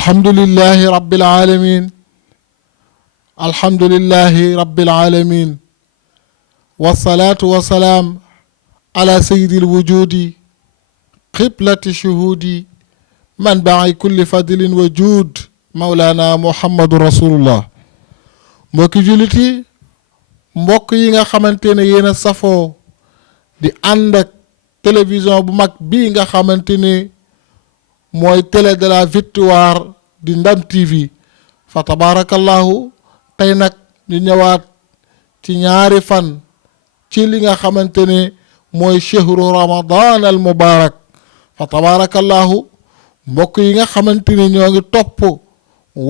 الحمد لله رب العالمين الحمد لله رب العالمين والصلاة والسلام على سيد الوجود قبلة شهود منبع كل فضل وجود مولانا محمد رسول الله mbokki jullit yi mbokk yi nga xamante ne yéen a safoo di ànd ak télévision bu mag bii nga xamante ne mooy télé de la victoire di Ndam TV fa tabarakallahu tey nag ñu ñëwaat ci ñaari fan ci li nga xamante ne mooy chehru ramadan al mubarak fa tabarakallahu mbokk yi nga xamante ne ñoo ngi topp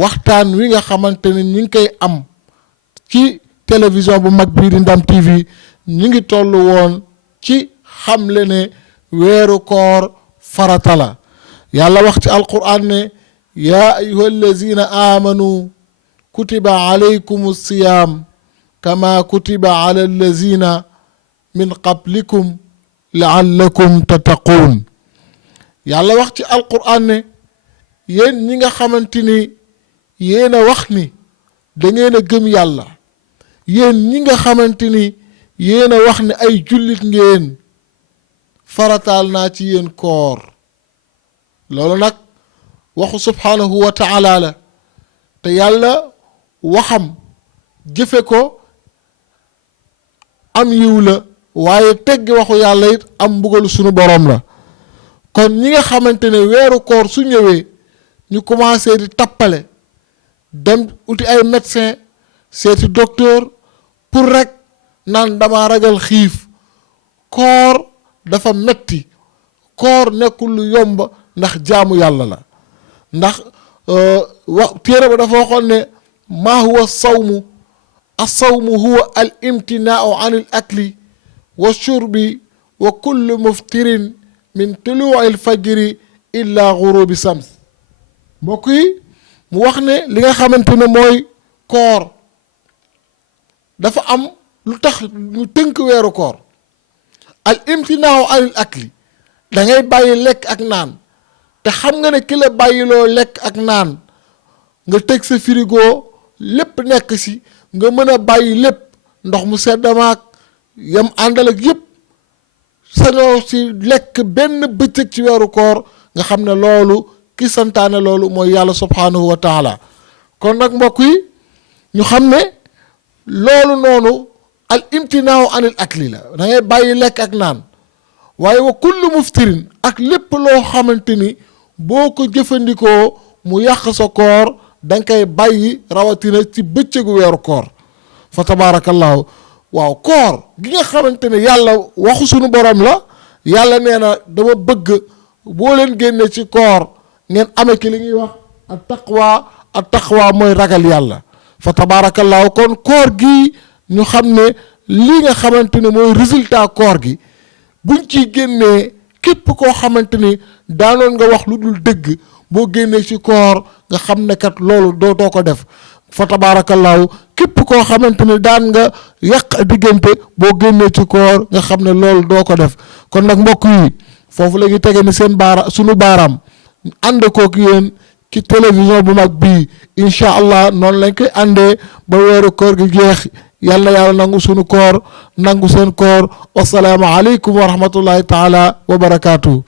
waxtaan wi nga xamante ne ñi ngi koy am ci télévision bu mag bii di Ndam TV ñi ngi toll woon ci xamle ne weeru koor farata la yàlla wax ci alquran ne yaa ayuha allazina amanu kutiba alaykum siyam kama kutiba ala allazina min qablikum laallakum tattaquun yàlla wax ci alquran ne yéen ñi nga xamante ni yéen a wax ni da ngeen a gëm yàlla yéen ñi nga xamante ni yéen a wax ne ay jullit ngeen farataal naa ci yéen koor loolu nag waxu subhaanahu wa taala la te yàlla waxam jëfe ko am yiw la waaye teggi waxu yàlla it am mbugalu sunu boroom la kon ñi nga xamante ne weeru koor su ñëwee ñu commencé di tappale dem uti ay médecin seeti docteur pour rek naan dama ragal xiif koor dafa metti koor nekkul lu yomb ndax jaamu yàlla la ndax téere ba dafa waxoon ne maa huwa sawmu as-sawmu huwa al imtinaau an al akli wa shurbi wa kullu muftirin min tuluuci al fajri illa gurubi sams mbokk yi mu wax ne li nga xamante ne mooy koor dafa am lu tax ñu tënk weeru koor al imtinaaw anil akli da ngay bàyyi lekk ak naan te xam nga ne ki la bàyyiloo lekk ak naan nga tëj sa frigo lépp nekk si nga mën a bàyyi lépp ndox mu seddamaak yam àndal ak yëpp sañoo si lekk benn bëccëg ci weeru koor nga xam ne loolu ki santaane loolu mooy yàlla subhaanahu wa taala kon nag mbokk yi ñu xam ne loolu noonu al imtinaaw anil akli la da ngay bàyyi lekk ak naan waaye wa kullu muftirin ak lépp loo xamante ni boo ko jëfandikoo mu yàq sa koor da nga koy bàyyi rawatina ci bëccëgu weeru koor fa tabaarakallaahu waaw koor gi nga xamante ne yàlla waxu sunu borom la yàlla nee na dama bëgg boo leen génne ci koor ngeen amee ki li ñuy wax at taqwa mooy ragal yàlla fa tabaarakallaahu kon koor gi ñu xam ne lii nga xamante ne mooy résultat koor gi buñ ciy génnee képp koo xamante ni daanoon nga wax lu dul dëgg boo génnee ci koor nga xam ne kat loolu dootoo ko def fa tabaarakallaahu képp koo xamante ni daan nga yàq diggante boo génnee ci koor nga xam ne loolu doo ko def kon nag mbokk yi foofu la ñu tege ni seen sunu baaraam ànd kook yéen ci télévision bu mag bii incha allah noonu lañ koy àndee ba weeru koor gi jeex yàlla yàlla nangu sunu koor nangu seen koor wasalaamu aleykum wa rahmatullahi taala wa barakaatu.